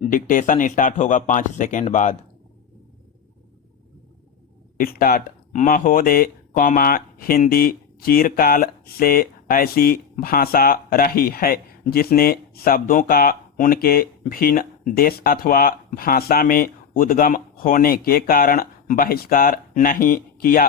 Dictation start होगा 5 second बाद। Start. महोदय, हिंदी चिरकाल से ऐसी भाषा रही है जिसने शब्दों का उनके भिन्न देश अथवा भाषा में उद्गम होने के कारण बहिष्कार नहीं किया।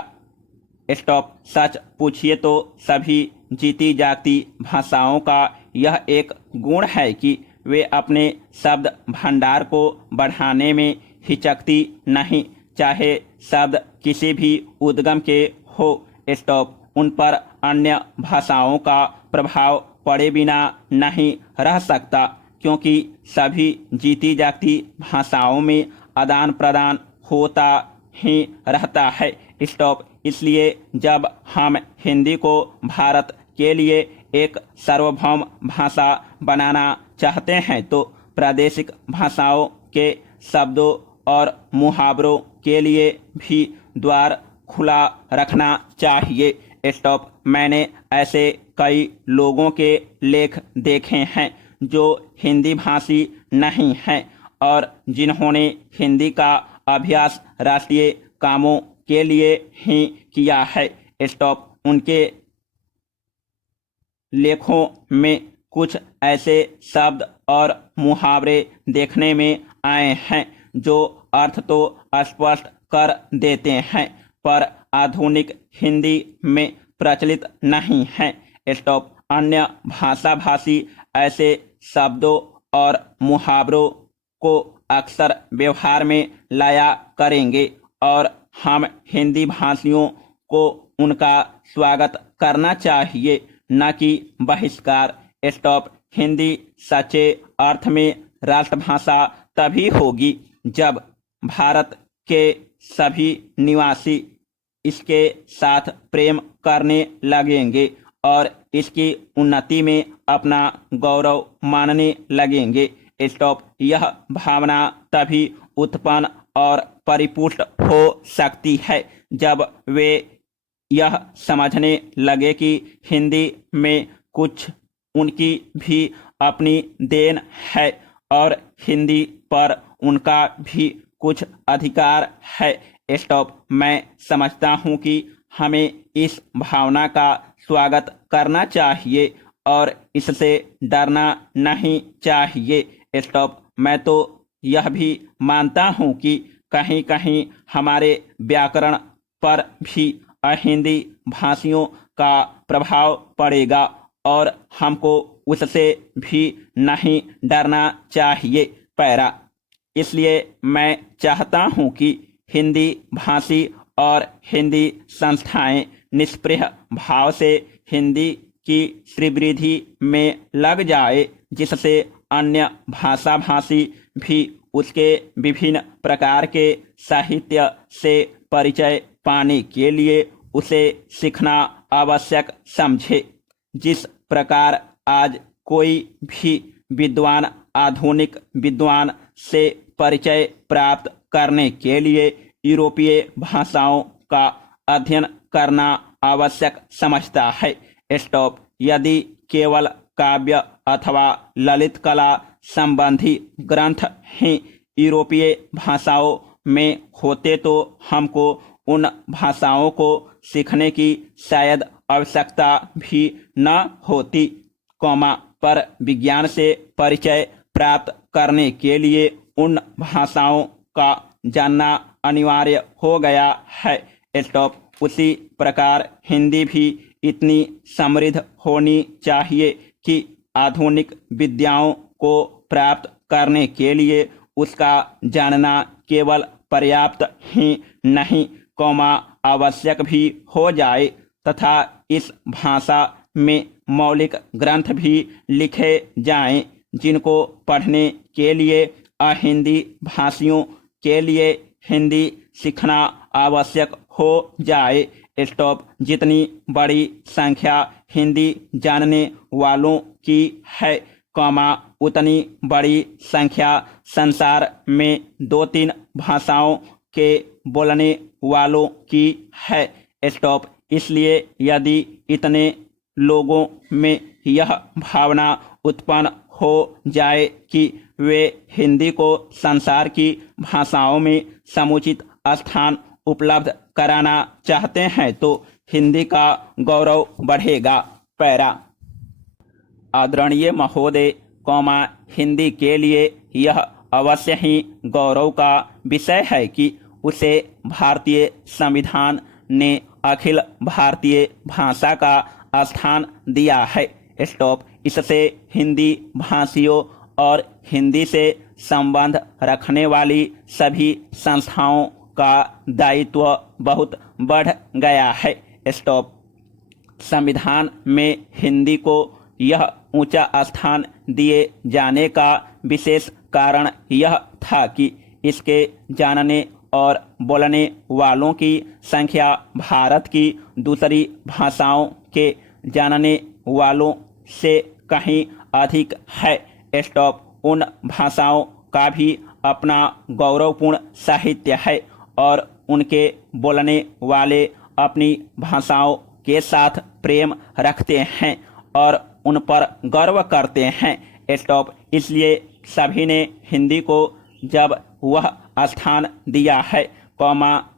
स्टॉप। सच पूछिए तो सभी जीती जागती भाषाओं का यह एक गुण है कि वे अपने शब्द भंडार को बढ़ाने में हिचकती नहीं, चाहे शब्द किसी भी उद्गम के हो। स्टॉप। उन पर अन्य भाषाओं का प्रभाव पड़े बिना नहीं रह सकता, क्योंकि सभी जीती जागती भाषाओं में आदान प्रदान होता ही रहता है। स्टॉप। इसलिए जब हम हिंदी को भारत के लिए एक सार्वभौम भाषा बनाना चाहते हैं तो प्रादेशिक भाषाओं के शब्दों और मुहावरों के लिए भी द्वार खुला रखना चाहिए। स्टॉप। मैंने ऐसे कई लोगों के लेख देखे हैं जो हिंदी भाषी नहीं हैं और जिन्होंने हिंदी का अभ्यास राष्ट्रीय कामों के लिए ही किया है। स्टॉप। उनके लेखों में कुछ ऐसे शब्द और मुहावरे देखने में आए हैं जो अर्थ तो स्पष्ट कर देते हैं पर आधुनिक हिंदी में प्रचलित नहीं हैं। स्टॉप। अन्य भाषा भाषी ऐसे शब्दों और मुहावरों को अक्सर व्यवहार में लाया करेंगे और हम हिंदी भाषियों को उनका स्वागत करना चाहिए, न कि बहिष्कार। स्टॉप। हिंदी सच्चे अर्थ में राष्ट्रभाषा तभी होगी जब भारत के सभी निवासी इसके साथ प्रेम करने लगेंगे और इसकी उन्नति में अपना गौरव मानने लगेंगे। स्टॉप। यह भावना तभी उत्पन्न और परिपुष्ट हो सकती है जब वे यह समझने लगे कि हिंदी में कुछ उनकी भी अपनी देन है और हिंदी पर उनका भी कुछ अधिकार है। स्टॉप। मैं समझता हूँ कि हमें इस भावना का स्वागत करना चाहिए और इससे डरना नहीं चाहिए। स्टॉप। मैं तो यह भी मानता हूँ कि कहीं कहीं हमारे व्याकरण पर भी अहिंदी भाषियों का प्रभाव पड़ेगा और हमको उससे भी नहीं डरना चाहिए। पैरा। इसलिए मैं चाहता हूँ कि हिंदी भाषी और हिंदी संस्थाएं निष्पृह भाव से हिंदी की श्रीवृद्धि में लग जाए, जिससे अन्य भाषा भाषी भी उसके विभिन्न प्रकार के साहित्य से परिचय पाने के लिए उसे सीखना आवश्यक समझे। जिस प्रकार आज कोई भी विद्वान आधुनिक विद्वान से परिचय प्राप्त करने के लिए यूरोपीय भाषाओं का अध्ययन करना आवश्यक समझता है। स्टॉप। यदि केवल काव्य अथवा ललित कला संबंधी ग्रंथ ही यूरोपीय भाषाओं में होते तो हमको उन भाषाओं को सीखने की शायद आवश्यकता भी न होती, पर विज्ञान से परिचय प्राप्त करने के लिए उन भाषाओं का जानना अनिवार्य हो गया है। स्टॉप। उसी प्रकार हिंदी भी इतनी समृद्ध होनी चाहिए कि आधुनिक विद्याओं को प्राप्त करने के लिए उसका जानना केवल पर्याप्त ही नहीं, आवश्यक भी हो जाए तथा इस भाषा में मौलिक ग्रंथ भी लिखे जाएं, जिनको पढ़ने के लिए अहिंदी भाषियों के लिए हिंदी सीखना आवश्यक हो जाए। स्टॉप। जितनी बड़ी संख्या हिंदी जानने वालों की है, उतनी बड़ी संख्या संसार में 2-3 भाषाओं के बोलने वालों की है। स्टॉप। इसलिए यदि इतने लोगों में यह भावना उत्पन्न हो जाए कि वे हिंदी को संसार की भाषाओं में समुचित स्थान उपलब्ध कराना चाहते हैं तो हिंदी का गौरव बढ़ेगा। पैरा। आदरणीय महोदय, हिंदी के लिए यह अवश्य ही गौरव का विषय है कि उसे भारतीय संविधान ने अखिल भारतीय भाषा का स्थान दिया है। स्टॉप। इससे हिंदी भाषियों और हिंदी से संबंध रखने वाली सभी संस्थाओं का दायित्व बहुत बढ़ गया है। स्टॉप। संविधान में हिंदी को यह ऊंचा स्थान दिए जाने का विशेष कारण यह था कि इसके जानने और बोलने वालों की संख्या भारत की दूसरी भाषाओं के जानने वालों से कहीं अधिक है। स्टॉप। उन भाषाओं का भी अपना गौरवपूर्ण साहित्य है और उनके बोलने वाले अपनी भाषाओं के साथ प्रेम रखते हैं और उन पर गर्व करते हैं। स्टॉप। इसलिए सभी ने हिंदी को जब वह स्थान दिया है,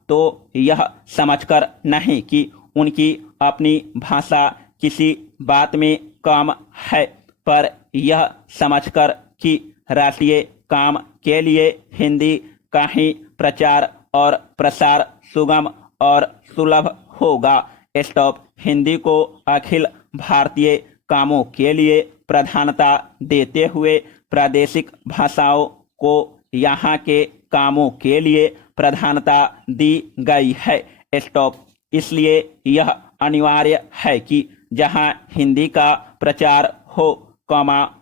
तो यह समझकर नहीं कि उनकी अपनी भाषा किसी बात में कम है, पर यह समझकर कि राष्ट्रीय काम के लिए हिंदी का ही प्रचार और प्रसार सुगम और सुलभ होगा। स्टॉप। हिंदी को अखिल भारतीय कामों के लिए प्रधानता देते हुए प्रादेशिक भाषाओं को यहाँ के कामों के लिए प्रधानता दी गई है। स्टॉप। इसलिए यह अनिवार्य है कि जहाँ हिंदी का प्रचार हो,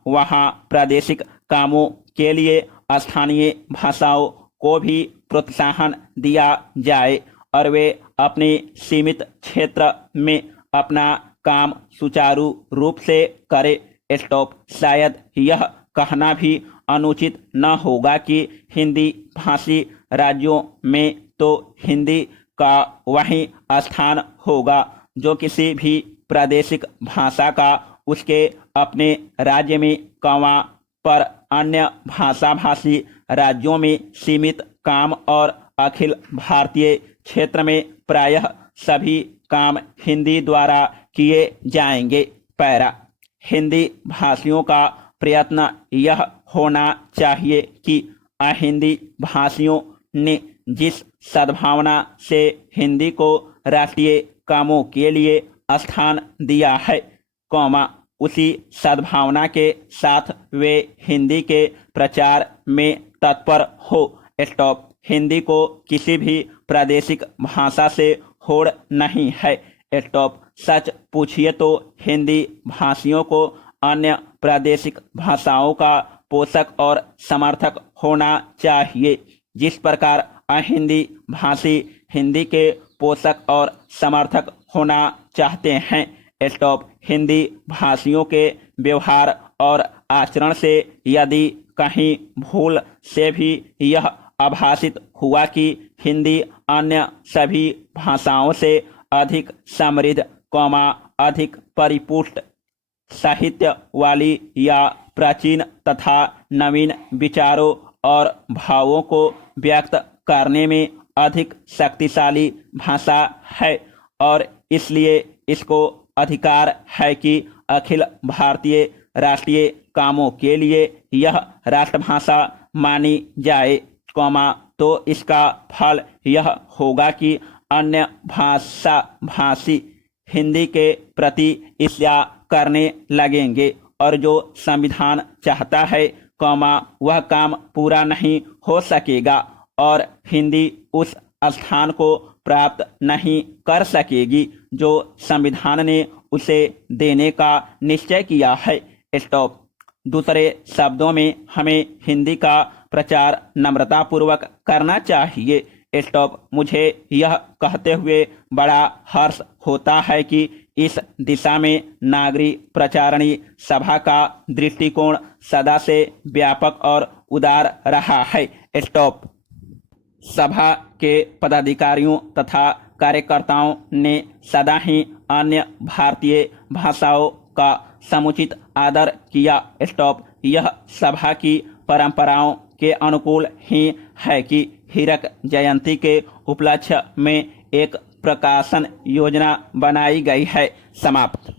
वहाँ प्रादेशिक कामों के लिए स्थानीय भाषाओं को भी प्रोत्साहन दिया जाए और वे अपने सीमित क्षेत्र में अपना काम सुचारू रूप से करे। स्टॉप। शायद यह कहना भी अनुचित न होगा कि हिंदी भाषी राज्यों में तो हिंदी का वही स्थान होगा जो किसी भी प्रादेशिक भाषा का उसके अपने राज्य में, पर अन्य भाषा भाषी राज्यों में सीमित काम और अखिल भारतीय क्षेत्र में प्रायः सभी काम हिंदी द्वारा किए जाएंगे। पैरा। हिंदी भाषियों का प्रयत्न यह होना चाहिए कि अहिंदी भाषियों ने जिस सद्भावना से हिंदी को राष्ट्रीय कामों के लिए स्थान दिया है, उसी सद्भावना के साथ वे हिंदी के प्रचार में तत्पर हो। स्टॉप। हिंदी को किसी भी प्रादेशिक भाषा से होड़ नहीं है। स्टॉप। सच पूछिए तो हिंदी भाषियों को अन्य प्रादेशिक भाषाओं का पोषक और समर्थक होना चाहिए, जिस प्रकार अहिंदी भाषी हिंदी के पोषक और समर्थक होना चाहते हैं। स्टॉप। हिंदी भाषियों के व्यवहार और आचरण से यदि कहीं भूल से भी यह आभासित हुआ कि हिंदी अन्य सभी भाषाओं से अधिक समृद्ध, अधिक परिपुष्ट साहित्य वाली या प्राचीन तथा नवीन विचारों और भावों को व्यक्त करने में अधिक शक्तिशाली भाषा है और इसलिए इसको अधिकार है कि अखिल भारतीय राष्ट्रीय कामों के लिए यह राष्ट्रभाषा मानी जाए, तो इसका फल यह होगा कि अन्य भाषा भाषी हिंदी के प्रति ईर्ष्या करने लगेंगे और जो संविधान चाहता है, वह काम पूरा नहीं हो सकेगा और हिंदी उस स्थान को प्राप्त नहीं कर सकेगी जो संविधान ने उसे देने का निश्चय किया है। स्टॉप। दूसरे शब्दों में हमें हिंदी का प्रचार नम्रतापूर्वक करना चाहिए। स्टॉप। मुझे यह कहते हुए बड़ा हर्ष होता है कि इस दिशा में नागरिक प्रचारणी सभा का दृष्टिकोण सदा से व्यापक और उदार रहा है। स्टॉप। सभा के पदाधिकारियों तथा कार्यकर्ताओं ने सदा ही अन्य भारतीय भाषाओं का समुचित आदर किया। स्टॉप। यह सभा की परंपराओं के अनुकूल ही है कि हीरक जयंती के उपलक्ष्य में एक प्रकाशन योजना बनाई गई है। समाप्त।